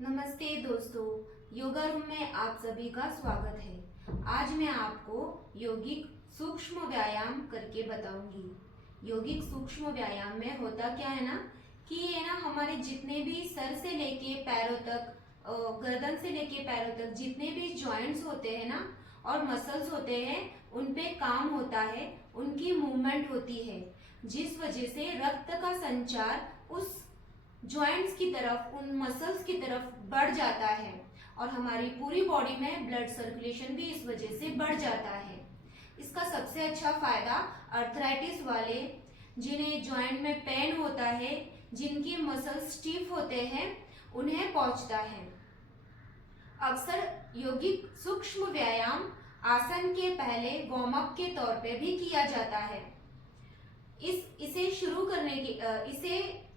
नमस्ते दोस्तों, योगा रूम में आप सभी का स्वागत है। आज मैं आपको यौगिक सूक्ष्म व्यायाम करके बताऊंगी। यौगिक सूक्ष्म व्यायाम में होता क्या है ना कि ये ना हमारे जितने भी सर से लेके पैरों तक, गर्दन से लेके पैरों तक जितने भी जॉइंट्स होते हैं ना और मसल्स होते हैं, उन पे काम होता है, उनकी मूवमेंट होती है, जिस वजह से रक्त का संचार उस जॉइंट्स की तरफ, उन मसल्स की तरफ बढ़ जाता है और हमारी पूरी बॉडी में ब्लड सर्कुलेशन भी इस वजह से बढ़ जाता है। इसका सबसे अच्छा फायदा अर्थराइटिस वाले, जिन्हें जॉइंट में पेन होता है, जिनकी मसल्स स्टीफ होते हैं, उन्हें पहुंचता है। अक्सर यौगिक सूक्ष्म व्यायाम आसन के पहले वार्म अप के तौर पे भी किया जाता है। इसे शुरू करने की इसे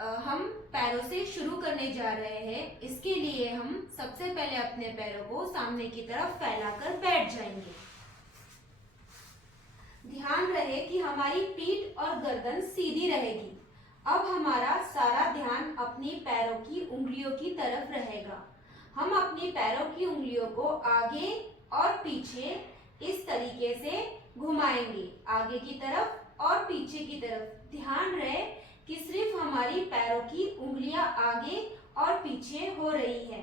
हम पैरों से शुरू करने जा रहे हैं। इसके लिए हम सबसे पहले अपने पैरों को सामने की तरफ फैलाकर बैठ जाएंगे। ध्यान रहे कि हमारी पीठ और गर्दन सीधी रहेगी। अब हमारा सारा ध्यान अपनी पैरों की उंगलियों की तरफ रहेगा। हम अपनी पैरों की उंगलियों को आगे और पीछे इस तरीके से घुमाएंगे, आगे की तरफ और पीछे की तरफ। ध्यान रहे कि सिर्फ हमारी पैरों की उंगलियां आगे और पीछे हो रही है।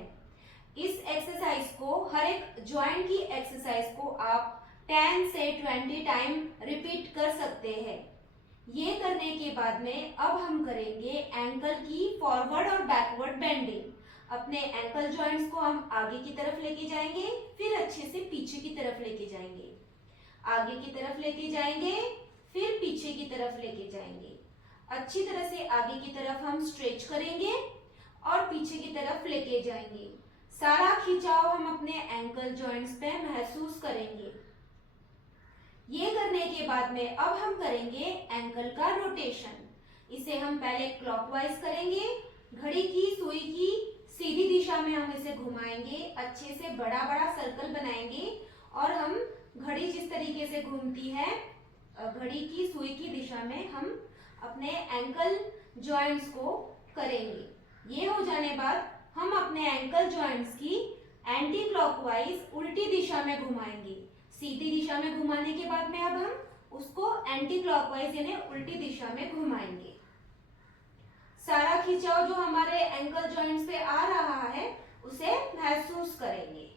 इस एक्सरसाइज को, हर एक जॉइंट की एक्सरसाइज को आप 10 से 20 टाइम रिपीट कर सकते हैं। ये करने के बाद में अब हम करेंगे एंकल की फॉरवर्ड और बैकवर्ड बेंडिंग। अपने एंकल जॉइंट्स को हम आगे की तरफ लेके जाएंगे, फिर अच्छे से पीछे की तरफ लेके जाएंगे, आगे की तरफ लेके जाएंगे, फिर पीछे की तरफ लेके जाएंगे। अच्छी तरह से आगे की तरफ हम स्ट्रेच करेंगे और पीछे की तरफ लेके जाएंगे। सारा खिंचाव हम अपने एंकल जॉइंट्स पे महसूस करेंगे। ये करने के बाद में अब हम करेंगे एंकल का रोटेशन। इसे हम पहले क्लॉकवाइज करेंगे, घड़ी की सुई की सीधी दिशा में हम इसे घुमाएंगे, अच्छे से बड़ा बड़ा सर्कल बनाएंगे और हम घड़ी जिस तरीके से घूमती है, घड़ी की सुई की दिशा में हम अपने एंकल जॉइंट्स को करेंगे। ये हो जाने बाद हम अपने एंकल जॉइंट्स की एंटी क्लॉकवाइज उल्टी दिशा में घुमाएंगे। सीधी दिशा में घुमाने के बाद में अब हम उसको एंटी क्लॉकवाइज यानी उल्टी दिशा में घुमाएंगे। सारा खिंचाव जो हमारे एंकल जॉइंट्स पे आ रहा है उसे महसूस करेंगे।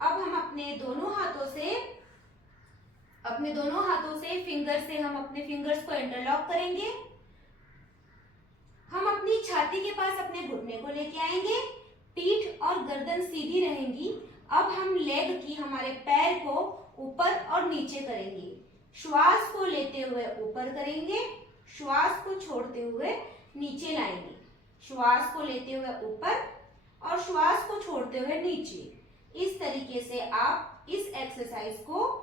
अब हम अपने दोनों हाथों से फिंगर से हम अपने फिंगर्स को इंटरलॉक करेंगे। हम अपनी छाती के पास अपने घुटने को लेके आएंगे, पीठ और गर्दन सीधी रहेंगी। अब हम लेग की, हमारे पैर को ऊपर और नीचे करेंगे। श्वास को लेते हुए ऊपर करेंगे, श्वास को छोड़ते हुए नीचे लाएंगे। श्वास को लेते हुए ऊपर और श्वास को छोड़ते हुए नीचे। इस तरीके से आप इस एक्सरसाइज को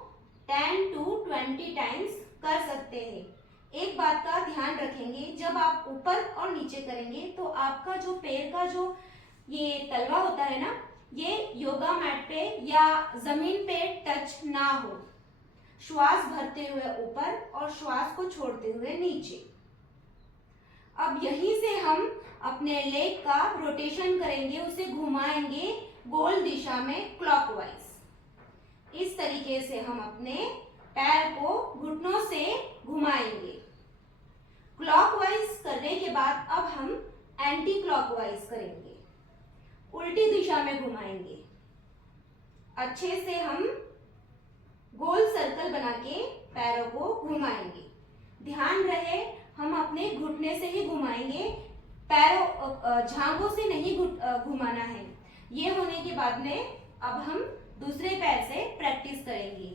10 to 20 टाइम्स कर सकते हैं। एक बात का ध्यान रखेंगे, जब आप ऊपर और नीचे करेंगे तो आपका जो पैर का जो ये तलवा होता है ना, ये योगा मैट पे या जमीन पे टच ना हो। श्वास भरते हुए ऊपर और श्वास को छोड़ते हुए नीचे। अब यहीं से हम अपने लेग का रोटेशन करेंगे, उसे घुमाएंगे गोल दिशा में क्लॉकवाइज। इस तरीके से हम अपने पैर को घुटनों से घुमाएंगे। क्लॉकवाइज करने के बाद अब हम एंटी क्लॉकवाइज करेंगे, उल्टी दिशा में घुमाएंगे। अच्छे से हम गोल सर्कल बना के पैरों को घुमाएंगे। ध्यान रहे हम अपने घुटने से ही घुमाएंगे, पैरों झांगों से नहीं घुमाना है। ये होने के बाद में अब हम दूसरे पैर से प्रैक्टिस करेंगे।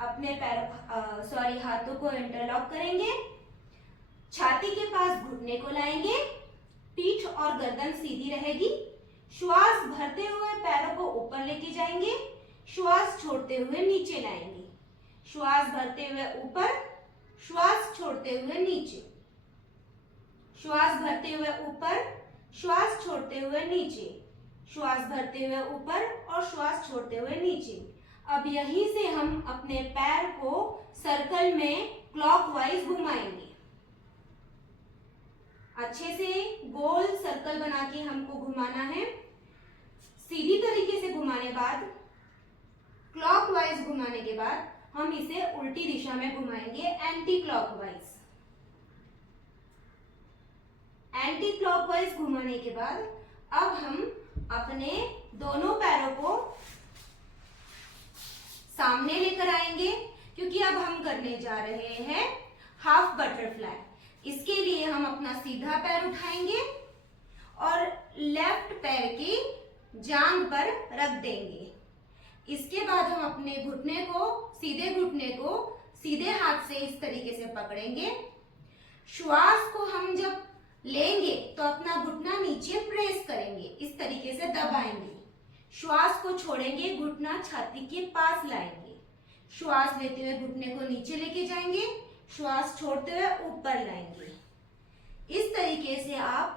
अपने हाथों को इंटरलॉक करेंगे, छाती के पास घुटने को लाएंगे, पीठ और गर्दन सीधी रहेगी। श्वास भरते हुए पैरों को ऊपर लेके जाएंगे, श्वास छोड़ते हुए नीचे लाएंगे। श्वास भरते हुए ऊपर, श्वास छोड़ते हुए नीचे। श्वास भरते हुए ऊपर, श्वास छोड़ते हुए नीचे। श्वास भरते हुए ऊपर और श्वास छोड़ते हुए नीचे। अब यहीं से हम अपने पैर को सर्कल में क्लॉकवाइज घुमाएंगे। अच्छे से गोल सर्कल बना के हमको घुमाना है। सीधी तरीके से घुमाने बाद, क्लॉकवाइज घुमाने के बाद हम इसे उल्टी दिशा में घुमाएंगे, एंटी क्लॉकवाइज। एंटी क्लॉकवाइज घुमाने के बाद अब हम अपने दोनों पैरों को सामने लेकर आएंगे, क्योंकि अब हम करने जा रहे हैं हाफ बटरफ्लाई। इसके लिए हम अपना सीधा पैर उठाएंगे और लेफ्ट पैर की जांघ पर रख देंगे। इसके बाद हम अपने घुटने को, सीधे घुटने को सीधे हाथ से इस तरीके से पकड़ेंगे। श्वास को हम जब लेंगे तो अपना घुटना नीचे प्रेस करेंगे, इस तरीके से दबाएंगे। श्वास को छोड़ेंगे, घुटना छाती के पास लाएंगे। श्वास लेते हुए घुटने को नीचे लेके जाएंगे, श्वास छोड़ते हुए ऊपर लाएंगे। इस तरीके से आप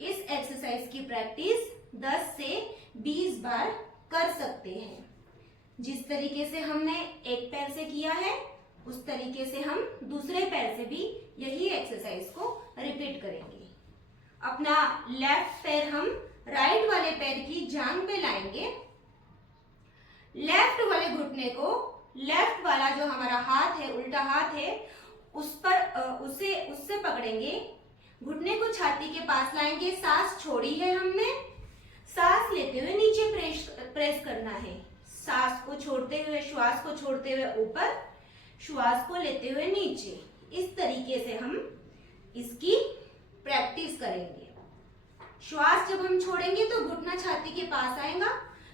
इस एक्सरसाइज की प्रैक्टिस 10 से 20 बार कर सकते हैं। जिस तरीके से हमने एक पैर से किया है, उस तरीके से हम दूसरे पैर से भी यही एक्सरसाइज को रिपीट करेंगे। अपना लेफ्ट पैर हम राइट वाले पैर की जांघ पे लाएंगे। लेफ्ट वाले घुटने को, लेफ्ट वाला जो हमारा हाथ है, उल्टा हाथ है, उस पर उससे पकड़ेंगे। घुटने को छाती के पास लाएंगे। सांस छोड़ी है हमने, सांस लेते हुए नीचे प्रेस करना है। सांस को छोड़ते हुए, श्वास को छोड़ते हुए ऊपर, श्वास को लेते हुए नीचे। इस तरीके से हम इसकी प्रैक्टिस करेंगे। श्वास जब हम छोड़ेंगे तो घुटना छाती के पास आएगा।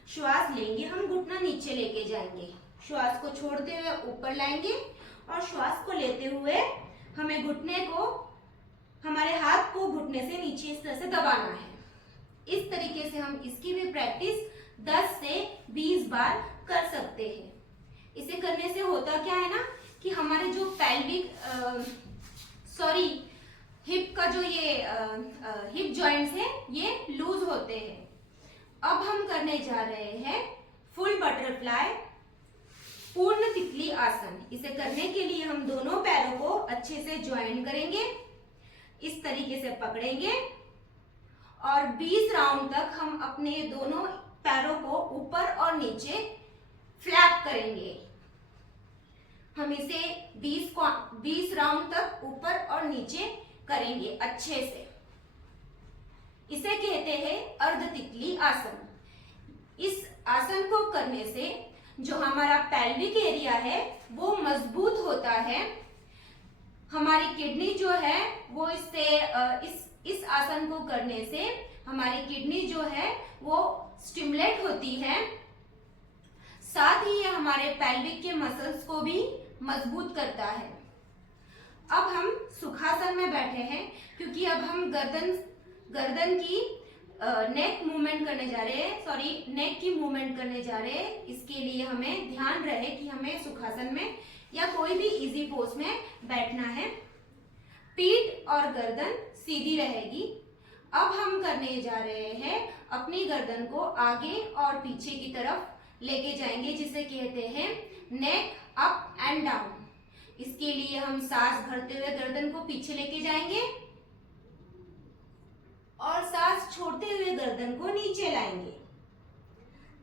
श्वास लेंगे हम, घुटना नीचे लेके जाएंगे। श्वास को छोड़ते हुए ऊपर लाएंगे और श्वास को लेते हुए हमें घुटने को, हमारे हाथ को घुटने से नीचे इस तरह से दबाना है। इस तरीके से हम इसकी भी प्रैक्टिस 10 से 20 बार कर सकते हैं। इसे करने से होता क्या है ना कि हमारे जो हिप का जो ये हिप जॉइंट्स है, ये लूज होते हैं। अब हम करने जा रहे हैं फुल बटरफ्लाई, पूर्ण तितली आसन। इसे करने के लिए हम दोनों पैरों को अच्छे से ज्वाइन करेंगे, इस तरीके से पकड़ेंगे और 20 राउंड तक हम अपने दोनों पैरों को ऊपर और नीचे फ्लैप करेंगे। हम इसे 20 राउंड तक ऊपर और नीचे करेंगे अच्छे से। इसे कहते हैं अर्ध तितली आसन। इस आसन को करने से जो हमारा पेल्विक एरिया है वो मजबूत होता है। हमारी किडनी जो है वो इस आसन को करने से हमारी किडनी जो है वो स्टिमुलेट होती है। साथ ही ये हमारे पेल्विक के मसल्स को भी मजबूत करता है। अब हम सुखासन में बैठे हैं, क्योंकि अब हम गर्दन की नेक मूवमेंट करने जा रहे हैं, नेक की मूवमेंट करने जा रहे हैं। इसके लिए हमें ध्यान रहे कि हमें सुखासन में या कोई भी इजी पोज में बैठना है। पीठ और गर्दन सीधी रहेगी। अब हम करने जा रहे हैं, अपनी गर्दन को आगे और पीछे की तरफ लेके जाएंगे, जिसे कहते हैं नेक अप एंड डाउन। इसके लिए हम सांस भरते हुए गर्दन को पीछे लेके जाएंगे और सांस छोड़ते हुए गर्दन को नीचे लाएंगे।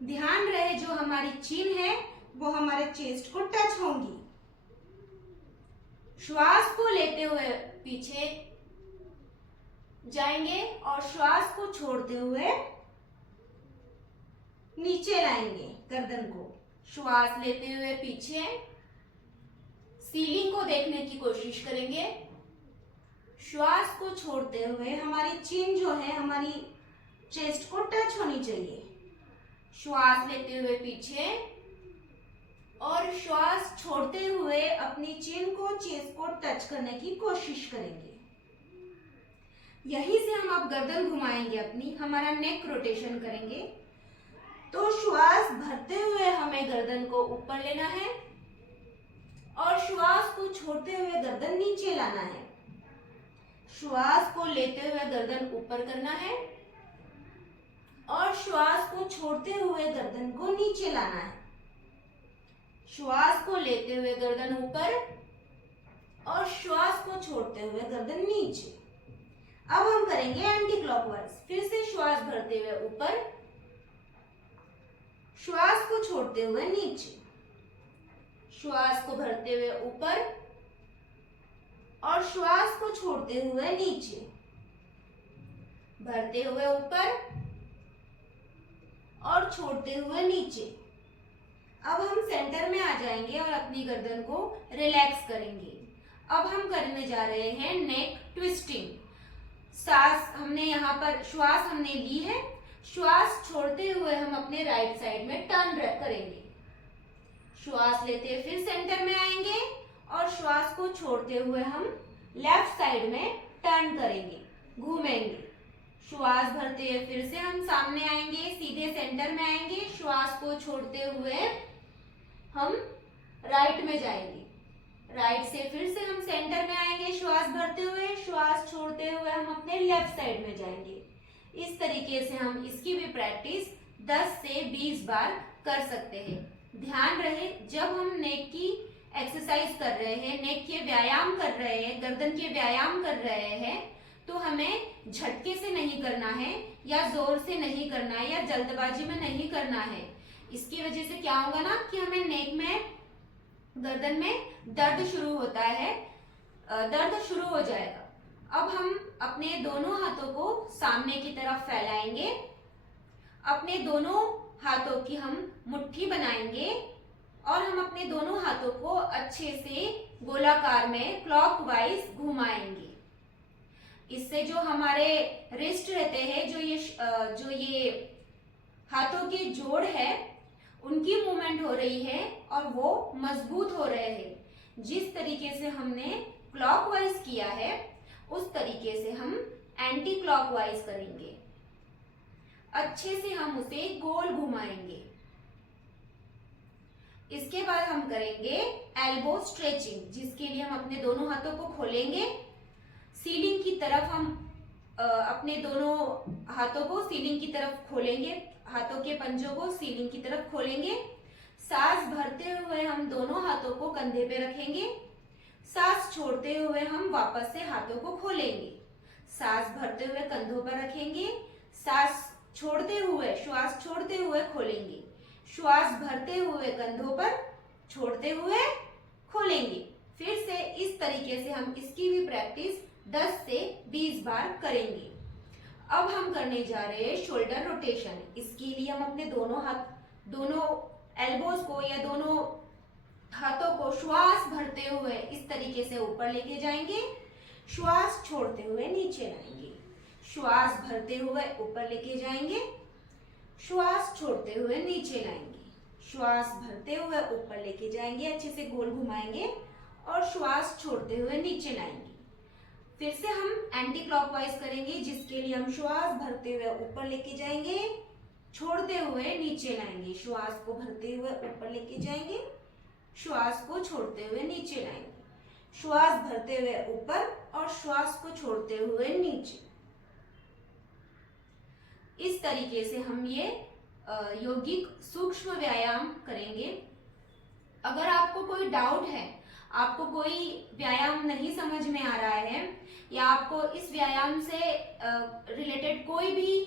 ध्यान रहे जो हमारी चीन है वो हमारे चेस्ट को टच होंगी। श्वास को लेते हुए पीछे जाएंगे और श्वास को छोड़ते हुए नीचे लाएंगे गर्दन को। श्वास लेते हुए पीछे सीलिंग को देखने की कोशिश करेंगे। श्वास को छोड़ते हुए हमारी चिन जो है हमारी चेस्ट को टच होनी चाहिए। श्वास लेते हुए पीछे और श्वास छोड़ते हुए अपनी चिन को, चेस्ट को टच करने की कोशिश करेंगे। यहीं से हम अब गर्दन घुमाएंगे अपनी, हमारा नेक रोटेशन करेंगे। तो श्वास भरते हुए हमें गर्दन को ऊपर लेना है और श्वास को छोड़ते हुए गर्दन नीचे लाना है। श्वास को लेते हुए गर्दन ऊपर करना है और श्वास को छोड़ते हुए गर्दन को नीचे लाना है। श्वास को लेते हुए गर्दन ऊपर और श्वास को छोड़ते हुए गर्दन नीचे। अब हम करेंगे एंटी क्लॉकवाइज। फिर से श्वास भरते हुए ऊपर, श्वास को छोड़ते हुए नीचे, श्वास को भरते हुए ऊपर और श्वास को छोड़ते हुए नीचे, भरते हुए ऊपर और छोड़ते हुए नीचे। अब हम सेंटर में आ जाएंगे और अपनी गर्दन को रिलैक्स करेंगे। अब हम करने जा रहे हैं नेक ट्विस्टिंग। सांस हमने यहाँ पर श्वास हमने ली है, श्वास छोड़ते हुए हम अपने राइट साइड में टर्न करेंगे। श्वास लेते हुए फिर सेंटर में आएंगे और श्वास को छोड़ते हुए हम लेफ्ट साइड में टर्न करेंगे, घूमेंगे। श्वास भरते हुए फिर से हम सामने आएंगे, सीधे सेंटर में आएंगे, श्वास को छोड़ते हुए हम राइट में जाएंगे। राइट से फिर से हम सेंटर में आएंगे, श्वास भरते हुए, श्वास छोड़ते हुए हम अपने लेफ्ट साइड में जाएंगे। इस तरीके से हम इसकी भी प्रैक्टिस 10 से 20 बार कर सकते हैं। ध्यान रहे, जब हम नेक की एक्सरसाइज कर रहे हैं, नेक के व्यायाम कर रहे हैं, गर्दन के व्यायाम कर रहे हैं, तो हमें झटके से नहीं करना है या जोर से नहीं करना है या जल्दबाजी में नहीं करना है। इसकी वजह से क्या होगा ना कि हमें नेक में, गर्दन में दर्द शुरू होता है, दर्द शुरू हो जाएगा। अब हम अपने दोनों हाथों को सामने की तरफ फैलाएंगे, अपने दोनों हाथों की हम मुट्ठी बनाएंगे और हम अपने दोनों हाथों को अच्छे से गोलाकार में क्लॉकवाइज घुमाएंगे। इससे जो हमारे रिस्ट रहते हैं, जो ये हाथों के जोड़ है, उनकी मूवमेंट हो रही है और वो मजबूत हो रहे हैं। जिस तरीके से हमने क्लॉकवाइज किया है उस तरीके से हम एंटी क्लॉकवाइज करेंगे। अच्छे से हम उसे गोल घुमाएंगे। इसके बाद हम करेंगे एल्बो स्ट्रेचिंग, जिसके लिए हम अपने दोनों हाथों को खोलेंगे, सीलिंग की तरफ हम अपने दोनों हाथों को सीलिंग की तरफ खोलेंगे, हाथों के पंजों को सीलिंग की तरफ खोलेंगे। सांस भरते हुए हम दोनों हाथों को कंधे पे रखेंगे, सांस छोड़ते हुए हम वापस से हाथों को खोलेंगे। सांस भरते हुए कंधों पर रखेंगे, सांस छोड़ते हुए, श्वास छोड़ते हुए खोलेंगे, श्वास भरते हुए कंधों पर, छोड़ते हुए खोलेंगे। फिर से इस तरीके से हम इसकी भी प्रैक्टिस 10 से 20 बार करेंगे। अब हम करने जा रहे हैं शोल्डर रोटेशन। इसके लिए हम अपने दोनों एल्बोज को या दोनों हाथों को श्वास भरते हुए इस तरीके से ऊपर लेके जाएंगे, श्वास छोड़ते हुए नीचे लाएंगे, श्वास भरते हुए ऊपर लेके जाएंगे, श्वास छोड़ते हुए नीचे लाएंगे, श्वास भरते हुए ऊपर लेके जाएंगे, अच्छे से गोल घुमाएंगे और श्वास छोड़ते हुए नीचे लाएंगे। फिर से हम एंटी क्लॉकवाइज करेंगे, जिसके लिए हम श्वास भरते हुए ऊपर लेके जाएंगे, छोड़ते हुए नीचे लाएंगे, श्वास को भरते हुए ऊपर लेके जाएंगे, श्वास को छोड़ते हुए नीचे लाएंगे, श्वास भरते हुए ऊपर और श्वास को छोड़ते हुए नीचे। इस तरीके से हम ये यौगिक सूक्ष्म व्यायाम करेंगे। अगर आपको कोई डाउट है, आपको कोई व्यायाम नहीं समझ में आ रहा है या आपको इस व्यायाम से रिलेटेड कोई भी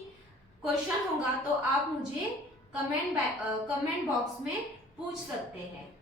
क्वेश्चन होगा, तो आप मुझे कमेंट बॉक्स में पूछ सकते हैं।